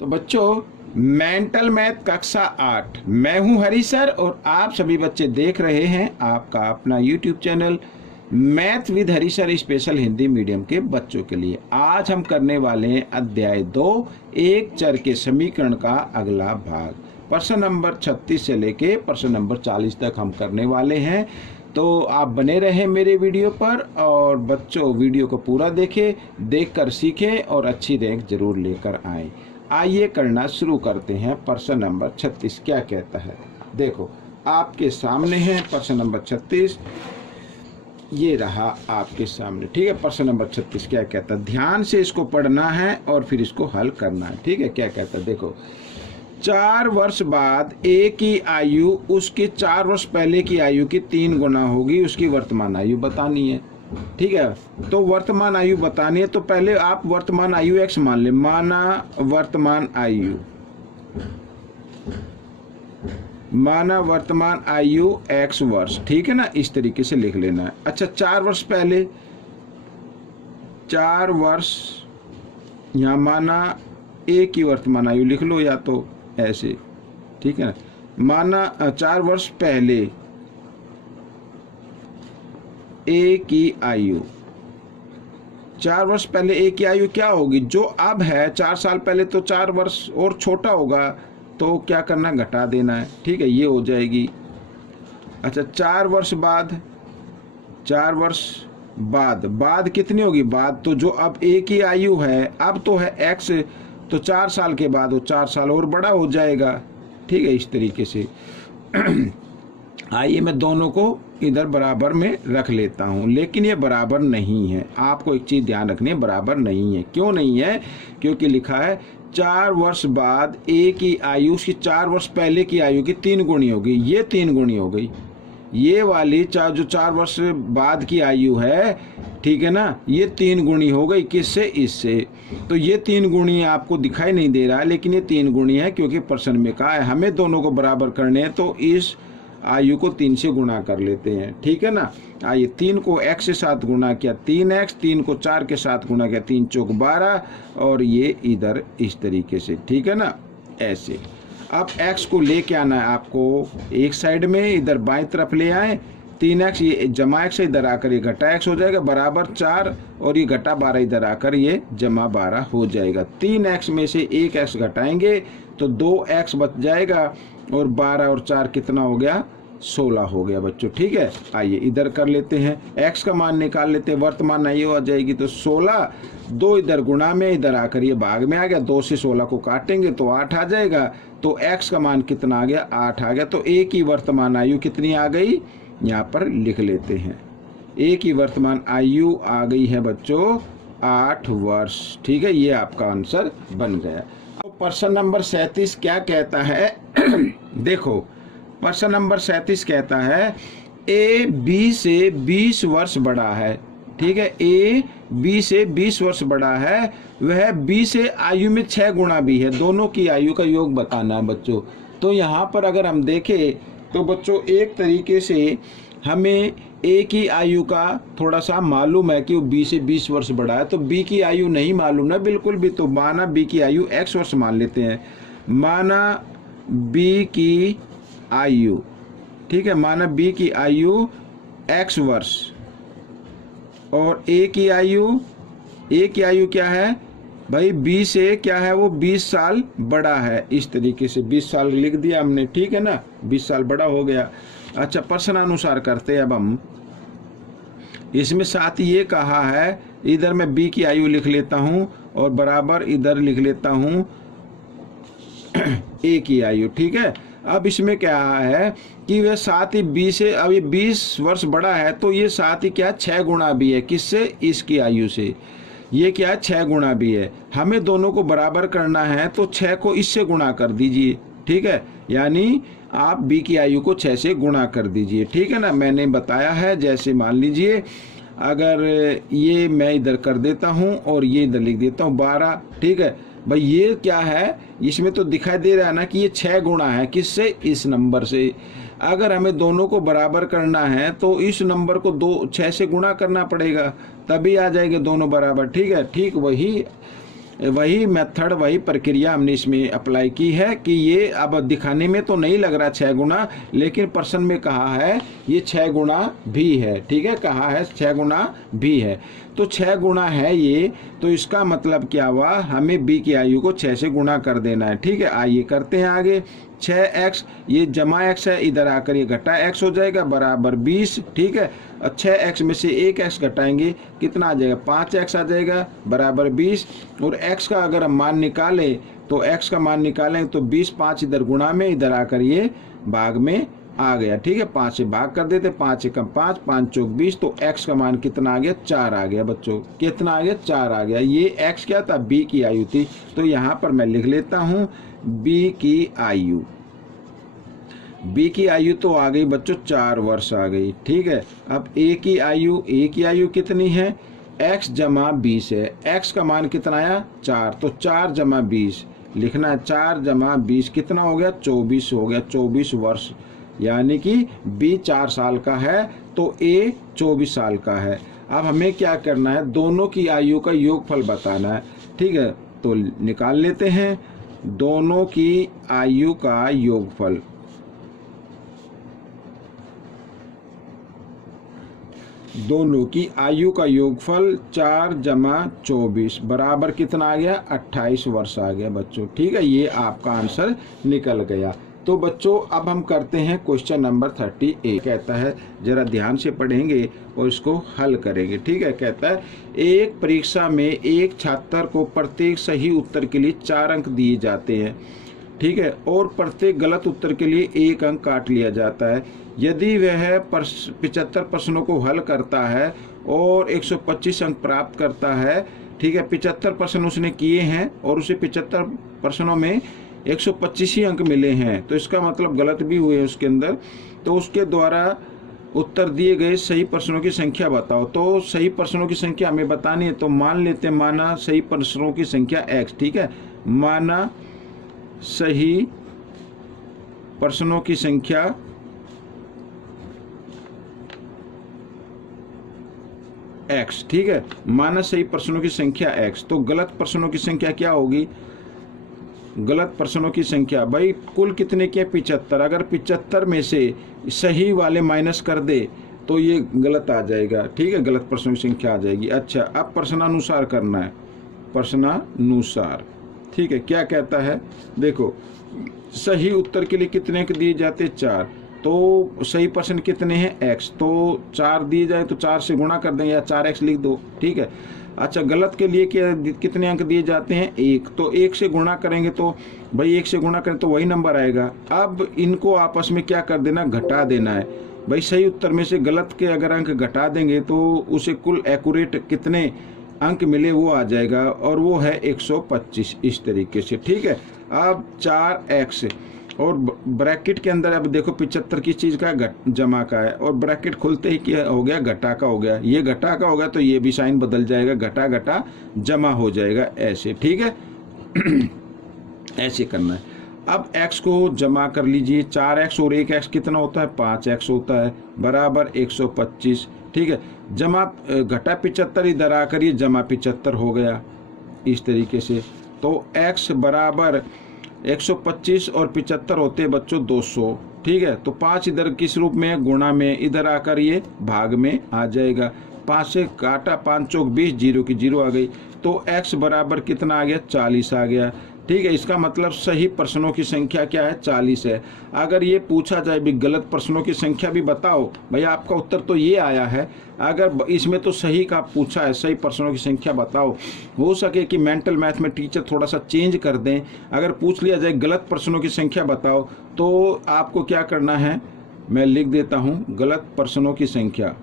तो बच्चों, mental math कक्षा 8, मैं हूं हरी सर और आप सभी बच्चे देख रहे हैं आपका अपना YouTube channel math with Hari sir special Hindi medium के बच्चों के लिए। आज हम करने वाले हैं अध्याय 2 एक चर के समीकरण का अगला भाग। प्रश्न नंबर 36 से लेके प्रश्न नंबर 40 तक हम करने वाले हैं। तो आप बने रहें मेरे वीडियो पर और बच्चों वीडियो को पूरा देखें, देखकर सीखें और अच्छी रैंक जरूर लेकर आएं। आइए करना शुरू करते हैं। प्रश्न नंबर 36 क्या कहता है, देखो आपके सामने है प्रश्न नंबर 36, ये रहा आपके सामने। ठीक है, प्रश्न नंबर 36 क्या कहता है, ध्यान से इसको पढ़ना है और फिर इसको हल करना है। ठीक है, क्या कहता है, देखो 4 वर्ष बाद ए की आयु उसके 4 वर्ष पहले की आयु की 3 गुना होगी, उसकी वर्तमान आयु बतानी है। ठीक है, तो वर्तमान आयु बतानी है तो पहले आप वर्तमान आयु x मान ले, माना वर्तमान आयु x वर्ष। ठीक है ना, इस तरीके से लिख लेना है। अच्छा, 4 वर्ष पहले, 4 वर्ष यहाँ माना a की वर्तमान आयु लिख लो या तो ऐसे। ठीक है ना, माना 4 वर्ष पहले ए की आयु, 4 वर्ष पहले ए की आयु क्या होगी, जो अब है 4 साल पहले तो 4 वर्ष और छोटा होगा तो क्या करना, घटा देना है। ठीक है, ये हो जाएगी। अच्छा, 4 वर्ष बाद, 4 वर्ष बाद कितनी होगी, बाद तो जो अब ए की आयु है अब तो है एक्स, तो 4 साल के बाद वो 4 साल और बड़ा हो जाएगा। ठीक है, इस तरीके से। आइए मैं दोनों को इधर बराबर में रख लेता हूं, लेकिन ये बराबर नहीं है। आपको एक चीज ध्यान रखनी है, बराबर नहीं है। क्यों नहीं है, क्योंकि लिखा है 4 वर्ष बाद ए की आयु उसकी 4 वर्ष पहले की आयु की 3 गुनी होगी। ये 3 गुनी हो गई, ये वाली जो 4 वर्ष बाद की आयु है, ठीक है ना, ये 3 गुनी हो गई। किससे, इससे। तो ये 3 गुनी आपको दिखाई नहीं दे रहा है, लेकिन ये 3 गुनी है क्योंकि प्रश्न में कहा है हमें दोनों को बराबर करने हैं, तो इस आयु को 3 से गुणा कर लेते हैं। ठीक है ना, आइए 3 को x के साथ गुणा किया 3x, 3 को 4 के साथ गुणा किया 3 चौक 12, और ये इधर इस तरीके से। ठीक है ना, ऐसे। अब x को लेके आना है आपको एक साइड में, इधर बाएं तरफ ले आए। 3x ये जमा x इधर आकर ये घटा x हो जाएगा, बराबर 4, और ये घटा 12 इधर आकर ये जमा 12 हो जाएगा। 3x में से 1x घटाएंगे तो 2x बच जाएगा, और 12 और 4 कितना हो गया, 16 हो गया बच्चों। ठीक है, आइए इधर कर लेते हैं, x का मान निकाल लेते हैं, वर्तमान आयु आ जाएगी तो 16, 2 इधर गुणा में, इधर आकर ये भाग में आ गया, 2 से 16 को काटेंगे तो 8 आ जाएगा, तो x का मान कितना आ गया, 8 आ गया। तो a की वर्तमान आयु कितनी आ गई, यहाँ पर लिख लेते हैं, a की वर्तमान आयु आ गई है बच्चों 8 वर्ष। ठीक है, ये आपका आंसर बन गया। तो प्रश्न नंबर 37 क्या कहता है देखो प्रश्न नंबर 37 कहता है ए बी से 20 वर्ष बड़ा है। ठीक है, ए बी से 20 वर्ष बड़ा है, वह बी से आयु में 6 गुना भी है, दोनों की आयु का योग बताना है बच्चों। तो यहाँ पर अगर हम देखें तो बच्चों एक तरीके से हमें ए की आयु का थोड़ा सा मालूम है कि वो बी से 20 वर्ष बड़ा है, तो बी की आयु नहीं मालूम ना बिल्कुल भी, तो माना बी की आयु x वर्ष मान लेते हैं। माना बी की आयु, ठीक है, माना बी की आयु x वर्ष, और ए की आयु क्या है भाई, बी से क्या है, वो 20 साल बड़ा है। इस तरीके से 20 साल लिख दिया हमने। ठीक है ना, 20 साल बड़ा हो गया। अच्छा, प्रश्नानुसार करते हैं अब हम। इसमें साथ ये कहा है, इधर मैं बी की आयु लिख लेता हूं और बराबर इधर लिख लेता हूं ए की आयु। ठीक है, अब इसमें क्या है कि वह साथ ही बी से, अब ये 20 वर्ष बड़ा है तो ये साथ ही क्या 6 गुना भी है, किससे, इसकी आयु से। ये क्या है, 6 गुना भी है। हमें दोनों को बराबर करना है तो 6 को इससे गुणा कर दीजिए। ठीक है, यानी आप बी की आयु को 6 से गुणा कर दीजिए। ठीक है ना, मैंने बताया है, जैसे मान लीजिए अगर ये मैं इधर कर देता हूँ और ये इधर लिख देता हूँ 12। ठीक है भाई, ये क्या है, इसमें तो दिखाई दे रहा है ना कि ये 6 गुना है, किससे, इस नंबर से। अगर हमें दोनों को बराबर करना है तो इस नंबर को 6 से गुणा करना पड़ेगा, तभी आ जाएंगे दोनों बराबर। ठीक है, ठीक वही वही मेथड, वही प्रक्रिया हमने इसमें अप्लाई की है कि ये अब दिखाने में तो नहीं लग रहा 6 गुना, लेकिन प्रश्न में कहा है ये 6 गुना भी है। ठीक है, कहा है 6 गुना भी है, तो 6 गुना है ये, तो इसका मतलब क्या हुआ, हमें b की आयु को 6 से गुणा कर देना है। ठीक है, आइए करते हैं आगे। 6x ये जमा x है, इधर आकर ये घटा x हो जाएगा बराबर 20। ठीक है, और 6x में से 1x घटाएंगे कितना आ जाएगा, 5x आ जाएगा बराबर 20। और x का अगर हम मान निकालें तो x का मान निकालें तो 20, 5 इधर गुणा में, इधर आकर ये भाग में आ गया। ठीक है, 5 से भाग कर देते, 5 एकम 5, 5 चौक 20, तो x का मान कितना आ गया, 4 आ गया बच्चों। कितना आ गया, 4 आ गया। ये x क्या था, b की आयु थी, तो यहाँ पर मैं लिख लेता हूँ b की आयु। b की आयु तो आ गई बच्चों 4 वर्ष आ गई। ठीक है, अब a की आयु कितनी है, x जमा 20 है, x का मान कितना आया, 4, तो 4 जमा 20 लिखना है, 4 जमा 20 कितना हो गया, 24 हो गया, 24 वर्ष, यानी कि b 4 साल का है तो a 24 साल का है। अब हमें क्या करना है, दोनों की आयु का योगफल बताना है। ठीक है, तो निकाल लेते हैं दोनों की आयु का योगफल। दोनों की आयु का योगफल 4 जमा 24 बराबर कितना आ गया, 28 वर्ष आ गया बच्चों। ठीक है, ये आपका आंसर निकल गया। तो बच्चों अब हम करते हैं क्वेश्चन नंबर 38। कहता है, जरा ध्यान से पढ़ेंगे और इसको हल करेंगे। ठीक है, कहता है एक परीक्षा में एक छात्र को प्रत्येक सही उत्तर के लिए 4 अंक दिए जाते हैं। ठीक है, और प्रत्येक गलत उत्तर के लिए 1 अंक काट लिया जाता है। यदि वह 75 प्रश्नों को हल करता है और 125 अंक प्राप्त करता है। ठीक है, 75 प्रश्न उसने किए हैं और उसे 75 प्रश्नों में 125 ही अंक मिले हैं, तो इसका मतलब गलत भी हुए उसके अंदर। तो उसके द्वारा उत्तर दिए गए सही प्रश्नों की संख्या बताओ। तो सही प्रश्नों की संख्या हमें बतानी है, तो मान लेते हैं, माना सही प्रश्नों की संख्या x। ठीक है, माना सही प्रश्नों की संख्या x। ठीक है, माना सही प्रश्नों की संख्या x, तो गलत प्रश्नों की संख्या क्या होगी, गलत प्रश्नों की संख्या भाई कुल कितने के 75। अगर 75 में से सही वाले माइनस कर दे तो ये गलत आ जाएगा। ठीक है, गलत प्रश्नों की संख्या आ जाएगी। अच्छा, अब प्रश्नानुसार करना है, प्रश्नानुसार। ठीक है, क्या कहता है, देखो सही उत्तर के लिए कितने के दिए जाते, 4, तो सही प्रश्न कितने हैं, x, तो 4 दिए जाए तो 4 से गुणा कर दें या 4x लिख दो। ठीक है, अच्छा गलत के लिए कितने अंक दिए जाते हैं, 1, तो 1 से गुणा करेंगे तो भाई 1 से गुणा करें तो वही नंबर आएगा। अब इनको आपस में क्या कर देना, घटा देना है। भाई सही उत्तर में से गलत के अगर अंक घटा देंगे तो उसे कुल एक्यूरेट कितने अंक मिले वो आ जाएगा, और वो है 125 इस तरीके से। ठीक है, अब 4x और ब्रैकेट के अंदर अब देखो 75 की चीज़ का जमा का है, और ब्रैकेट खुलते ही क्या हो गया, घटा का हो गया। ये घटा का हो गया तो ये भी साइन बदल जाएगा, घटा घटा जमा हो जाएगा ऐसे। ठीक है ऐसे करना है। अब x को जमा कर लीजिए, 4x और 1x कितना होता है, 5x होता है बराबर 125। ठीक है, जमा घटा 75 इधर आकर ये जमा 75 हो गया इस तरीके से। तो x बराबर 125 और 75 होते हैं बच्चों 200। ठीक है, तो 5 इधर किस रूप में, गुणा में, इधर आकर ये भाग में आ जाएगा। 5 से काटा, 5 चौक 20, 0 की 0 आ गई, तो x बराबर कितना आ गया, 40 आ गया। ठीक है, इसका मतलब सही प्रश्नों की संख्या क्या है, 40 है। अगर ये पूछा जाए भी गलत प्रश्नों की संख्या भी बताओ, भाई आपका उत्तर तो ये आया है, अगर इसमें तो सही का पूछा है, सही प्रश्नों की संख्या बताओ, हो सके कि मेंटल मैथ में टीचर थोड़ा सा चेंज कर दें। अगर पूछ लिया जाए गलत प्रश्नों की संख्या बताओ, तो आपको क्या करना है, मैं लिख देता हूँ गलत प्रश्नों की संख्या।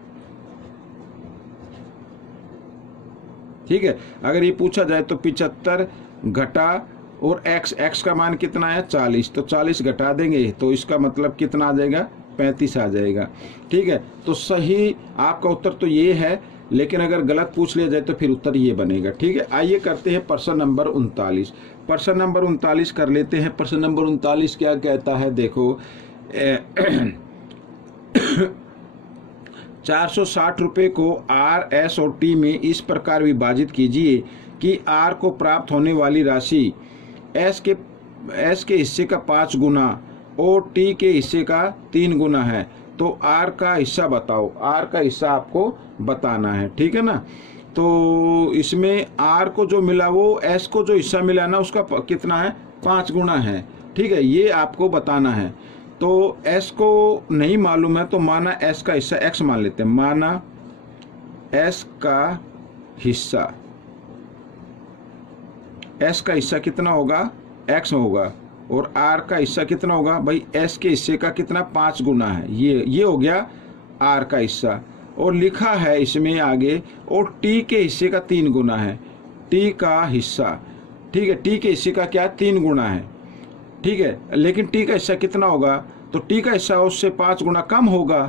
ठीक है, अगर ये पूछा जाए तो 75 घटा और x का मान कितना है, 40, तो 40 घटा देंगे तो इसका मतलब कितना आ जाएगा, 35 आ जाएगा। ठीक है, तो सही आपका उत्तर तो ये है, लेकिन अगर गलत पूछ लिया जाए तो फिर उत्तर ये बनेगा। ठीक है, आइए करते हैं प्रश्न नंबर 39। प्रश्न नंबर 39 कर लेते हैं। प्रश्न नंबर 39 क्या कहता है, देखो 460 रुपये को R, S और T में इस प्रकार विभाजित कीजिए कि आर को प्राप्त होने वाली राशि एस के हिस्से का 5 गुना और टी के हिस्से का 3 गुना है, तो आर का हिस्सा बताओ। आर का हिस्सा आपको बताना है, ठीक है ना। तो इसमें आर को जो मिला वो एस को जो हिस्सा मिला ना उसका कितना है, 5 गुना है, ठीक है, ये आपको बताना है। तो एस को नहीं मालूम है तो माना एस का हिस्सा एक्स मान लेते हैं, माना एस का हिस्सा, एस का हिस्सा कितना होगा, एक्स होगा, और आर का हिस्सा कितना होगा भाई, एस के हिस्से का कितना, 5 गुना है, ये हो गया आर का हिस्सा। और लिखा है इसमें आगे, और टी के हिस्से का 3 गुना है, टी का हिस्सा, ठीक है, टी के हिस्से का क्या 3 गुना है, ठीक है, लेकिन टी का हिस्सा कितना होगा, तो टी का हिस्सा उससे 5 गुना कम होगा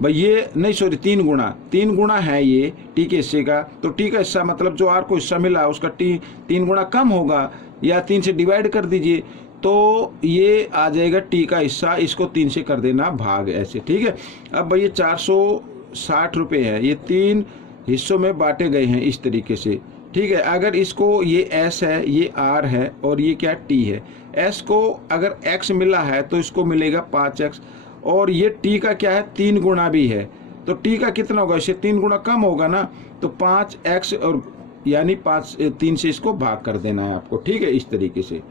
भाई, ये नहीं सॉरी 3 गुना है ये टी के हिस्से का, तो टी का हिस्सा मतलब जो आर को हिस्सा मिला उसका टी 3 गुना कम होगा, या 3 से डिवाइड कर दीजिए, तो ये आ जाएगा टी का हिस्सा, इसको 3 से कर देना भाग, ऐसे, ठीक है। अब भाई ये 460 रुपये है, ये 3 हिस्सों में बांटे गए हैं इस तरीके से, ठीक है। अगर इसको ये एस है, ये आर है, और ये क्या टी है, एस को अगर एक्स मिला है तो इसको मिलेगा 5x, और ये टी का क्या है 3 गुना भी है, तो टी का कितना होगा, इससे 3 गुना कम होगा ना, तो 5x, और यानी 3 से इसको भाग कर देना है आपको, ठीक है, इस तरीके से।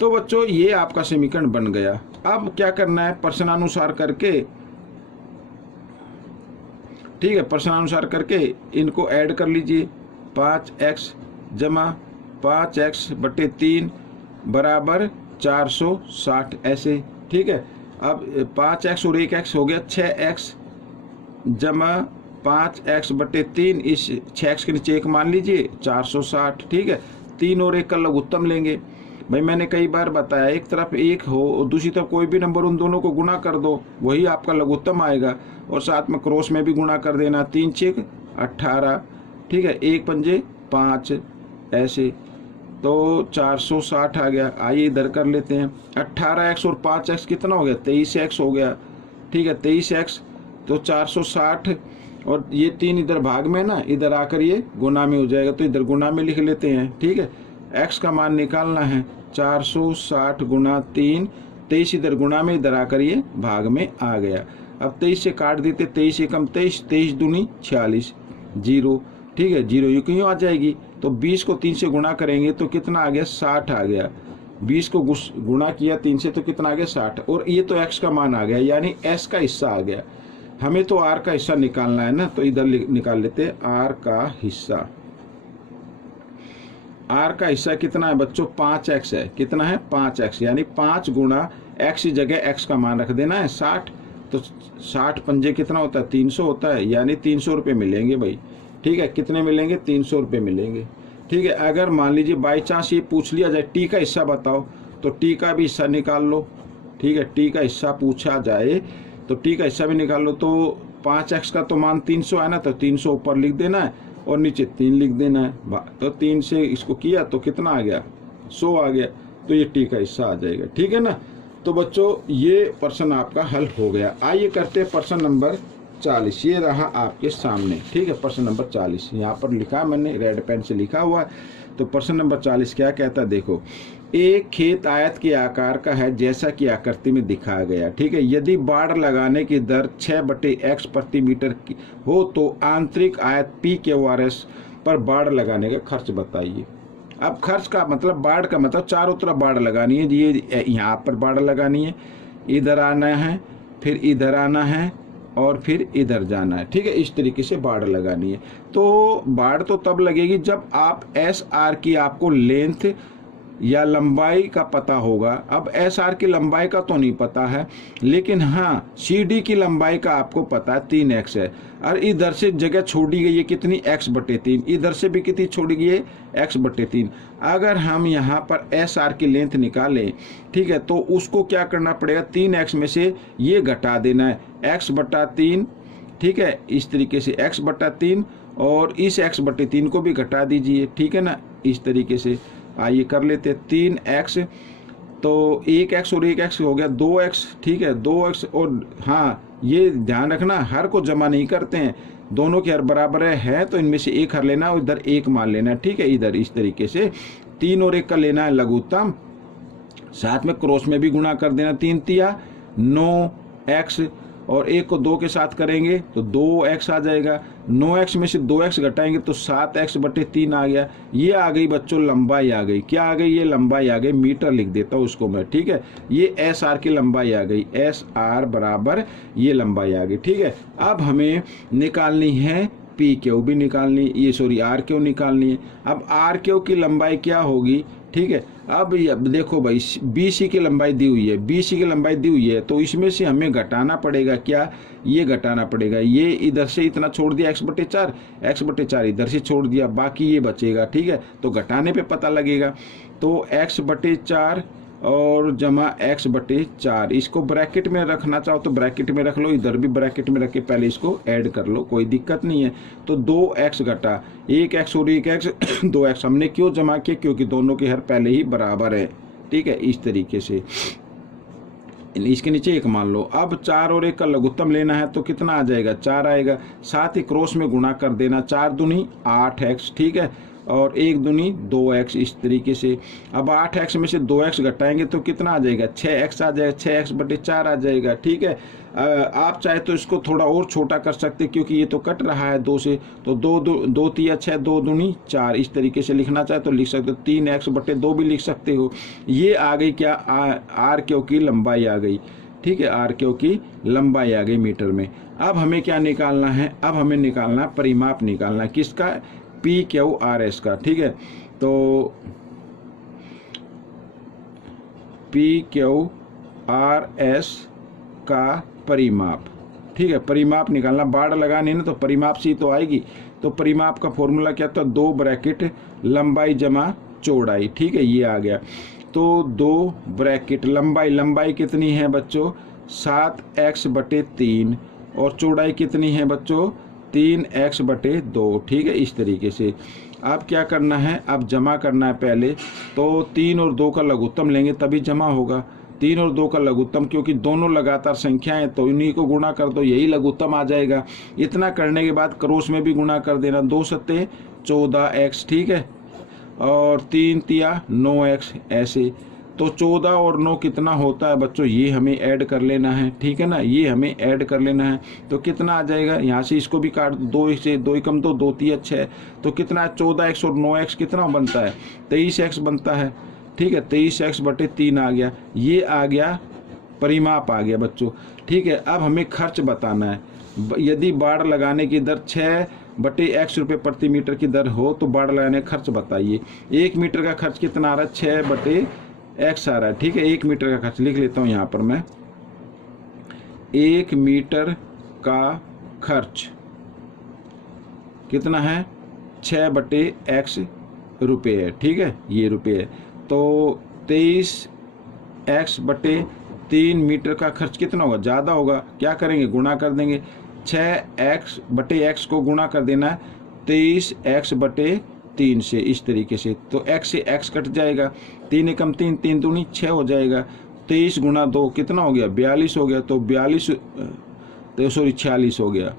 तो बच्चों ये आपका समीकरण बन गया। अब क्या करना है, प्रश्नानुसार करके, ठीक है, प्रश्नानुसार करके इनको ऐड कर लीजिए, 5x जमा 5x बटे 3 बराबर 460, ऐसे, ठीक है। अब 5x और 1x हो गया 6x जमा 5x बटे 3, इस 6x के नीचे 1 मान लीजिए, 460, ठीक है। 3 और 1 का लघुत्तम लेंगे भाई, मैंने कई बार बताया, एक तरफ 1 हो और दूसरी तरफ कोई भी नंबर, उन दोनों को गुना कर दो, वही आपका लघुत्तम आएगा, और साथ में क्रॉस में भी गुना कर देना, 3 6 18, ठीक है, 1 पंजे 5, ऐसे, तो 460 आ गया। आइए इधर कर लेते हैं, 18x और 5x कितना हो गया, 23x हो गया, ठीक है, 23x, तो 460, और ये 3 इधर भाग में ना, इधर आकर ये गुना में हो जाएगा, तो इधर गुना में लिख लेते हैं, ठीक है। x का मान निकालना है, 460 गुना 3, 23 इधर गुना में, इधर आकर ये भाग में आ गया। अब 23 से काट देते, 23 एकम 23, 23 दूनी 46, 0, ठीक है, 0 यूं आ जाएगी। तो 20 को 3 से गुणा करेंगे तो कितना आ गया, 60 आ गया। 20 को गुणा किया 3 से तो कितना आ गया, 60, और ये तो x का मान आ गया, यानी s का हिस्सा आ गया। हमें तो r का हिस्सा निकालना है ना, तो इधर निकाल लेते हैं r का हिस्सा। r का हिस्सा कितना है बच्चों, 5x है, कितना है 5x, यानी 5 गुणा x की जगह x का मान रख देना है 60, तो 60 पंजे कितना होता है, 300 होता है, यानी 300 रुपये मिलेंगे भाई, ठीक है। कितने मिलेंगे, 300 रुपये मिलेंगे, ठीक है। अगर मान लीजिए बाई चांस ये पूछ लिया जाए टी का हिस्सा बताओ, तो टी का भी हिस्सा निकाल लो, ठीक है। टी का हिस्सा पूछा जाए तो टी का हिस्सा भी निकाल लो, तो 5x का तो मान 300 है ना, तो 300 ऊपर लिख देना है और नीचे 3 लिख देना है, तो 3 से इसको किया तो कितना आ गया, 100 आ गया, तो ये टी का हिस्सा आ जाएगा, ठीक है ना। तो बच्चों ये प्रश्न आपका हल हो गया। आइए करते हैं प्रश्न नंबर 40, ये रहा आपके सामने, ठीक है। प्रश्न नंबर 40 यहाँ पर लिखा, मैंने रेड पेन से लिखा हुआ है। तो प्रश्न नंबर 40 क्या कहता है, देखो, एक खेत आयत के आकार का है जैसा कि आकृति में दिखाया गया, ठीक है। यदि बाड़ लगाने की दर 6/x प्रति मीटर की हो तो आंतरिक आयत PQRS पर बाड़ लगाने का खर्च बताइए। अब खर्च का मतलब, बाड़ का मतलब चारों तरफ बाड़ लगानी है, ये यहाँ पर बाड़ लगानी है, इधर आना है, फिर इधर आना है, और फिर इधर जाना है, ठीक है। इस तरीके से बाड़ लगानी है। तो बाड़ तो तब लगेगी जब आप SR की आपको लेंथ या लंबाई का पता होगा। अब SR की लंबाई का तो नहीं पता है, लेकिन हाँ CD की लंबाई का आपको पता है 3x है, और इधर से जगह छोड़ी गई है कितनी, x/3, इधर से भी कितनी छोड़ी गई है, x/3। अगर हम यहाँ पर SR की लेंथ निकालें, ठीक है, तो उसको क्या करना पड़ेगा, 3x में से ये घटा देना है, x/3, ठीक है, इस तरीके से x/3, और इस x/3 को भी घटा दीजिए, ठीक है ना, इस तरीके से। आइए कर लेते हैं, 3x, तो 1x और 1x हो गया 2x, ठीक है, 2x, और हाँ ये ध्यान रखना हर को जमा नहीं करते हैं, दोनों के हर बराबर है तो इनमें से एक हर लेना है, इधर एक मान लेना है, ठीक है। इधर इस तरीके से 3 और 1 का लेना है लघुत्तम, साथ में क्रॉस में भी गुणा कर देना, 3 तिया 9x, और 1 को 2 के साथ करेंगे तो 2x आ जाएगा। 9x में से 2x घटाएंगे तो 7x/3 आ गया। ये आ गई बच्चों लंबाई आ गई। क्या आ गई? ये लंबाई आ गई। मीटर लिख देता हूँ उसको मैं, ठीक है। ये SR की लंबाई आ गई, SR बराबर ये लंबाई आ गई, ठीक है। अब हमें निकालनी है PQ भी निकालनी, ये सॉरी RQ निकालनी है। अब RQ की लंबाई क्या होगी, ठीक है। अब देखो भाई BC की लंबाई दी हुई है, BC की लंबाई दी हुई है तो इसमें से हमें घटाना पड़ेगा क्या, ये घटाना पड़ेगा। ये इधर से इतना छोड़ दिया x/4 इधर से छोड़ दिया, बाकी ये बचेगा, ठीक है। तो घटाने पे पता लगेगा। तो x/4 और जमा x/4, इसको ब्रैकेट में रखना चाहो तो ब्रैकेट में रख लो, इधर भी ब्रैकेट में रख के पहले इसको ऐड कर लो, कोई दिक्कत नहीं है। तो 2x घटा 1x और 1x 2x हमने क्यों जमा किया, क्योंकि दोनों के हर पहले ही बराबर है, ठीक है। इस तरीके से इसके नीचे 1 मान लो। अब 4 और 1 का लघुत्तम लेना है तो कितना आ जाएगा, 4 आएगा। साथ ही क्रॉस में गुणा कर देना, 4 दूनी 8x, ठीक है, और 1 दूनी 2x, इस तरीके से। अब 8x में से 2x घटाएंगे तो कितना आ जाएगा, 6x आ जाएगा, 6x/4 आ जाएगा, ठीक है। आप चाहे तो इसको थोड़ा और छोटा कर सकते क्योंकि ये तो कट रहा है 2 से, तो 2 तिया 6, 2 दूनी 4, इस तरीके से लिखना चाहे तो लिख सकते हो। 3x/2 भी लिख सकते हो। ये आ गई क्या, RQ की लंबाई आ गई, ठीक है। RQ की लंबाई आ गई मीटर में। अब हमें क्या निकालना है, अब हमें निकालना परिमाप निकालना है, किसका, PQRS का, ठीक है। तो PQRS का परिमाप, ठीक है। परिमाप निकालना, बाड़ लगानी ना तो परिमाप से ही तो आएगी। तो परिमाप का फॉर्मूला क्या था, 2 ब्रैकेट लंबाई जमा चौड़ाई, ठीक है। ये आ गया। तो 2 ब्रैकेट लंबाई कितनी है बच्चों, 7x/3, और चौड़ाई कितनी है बच्चों, 3x/2, ठीक है। इस तरीके से अब क्या करना है, अब जमा करना है पहले। तो 3 और 2 का लघुत्तम लेंगे तभी जमा होगा। 3 और 2 का लघुत्तम, क्योंकि दोनों लगातार संख्याएं तो इन्हीं को गुणा कर दो, यही लघुत्तम आ जाएगा। इतना करने के बाद क्रॉस में भी गुणा कर देना, 2 सत्ते 14x, ठीक है, और 3 तिया 9x, ऐसे। तो 14 और 9 कितना होता है बच्चों, ये हमें ऐड कर लेना है, ठीक है ना। ये हमें ऐड कर लेना है तो कितना आ जाएगा, यहाँ से इसको भी काट, 2 से 2 कम 2, 2 तिया 6, तो कितना 14x और 9x कितना बनता है, 23x बनता है, ठीक है। 23x/3 आ गया। ये आ गया परिमाप आ गया बच्चों, ठीक है। अब हमें खर्च बताना है। यदि बाड़ लगाने की दर 6/x रुपये प्रति मीटर की दर हो तो बाड़ लगाने का खर्च बताइए। 1 मीटर का खर्च कितना आ रहा है, 6/x आ रहा है, ठीक है। 1 मीटर का खर्च लिख लेता हूँ यहाँ पर मैं, 1 मीटर का खर्च कितना है, 6/x रुपये है, ठीक है। ये रुपये है। तो 23x/3 मीटर का खर्च कितना होगा, ज़्यादा होगा। क्या करेंगे, गुणा कर देंगे। 6x/x को गुणा कर देना है 23x/3 से, इस तरीके से। तो x से x कट जाएगा, 3 एकम 3, 3 दूनी 6 हो जाएगा। 23 गुणा 2 कितना हो गया, 42 हो गया। तो 46 हो गया,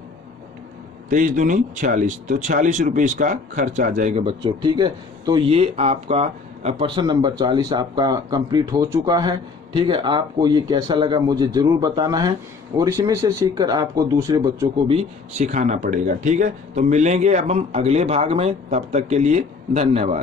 23 दूनी 46, तो 46 रुपये इसका खर्च आ जाएगा बच्चों, ठीक है। तो ये आपका प्रश्न नंबर 40 आपका कंप्लीट हो चुका है, ठीक है। आपको ये कैसा लगा मुझे ज़रूर बताना है, और इसमें से सीखकर आपको दूसरे बच्चों को भी सिखाना पड़ेगा, ठीक है। तो मिलेंगे अब हम अगले भाग में, तब तक के लिए धन्यवाद।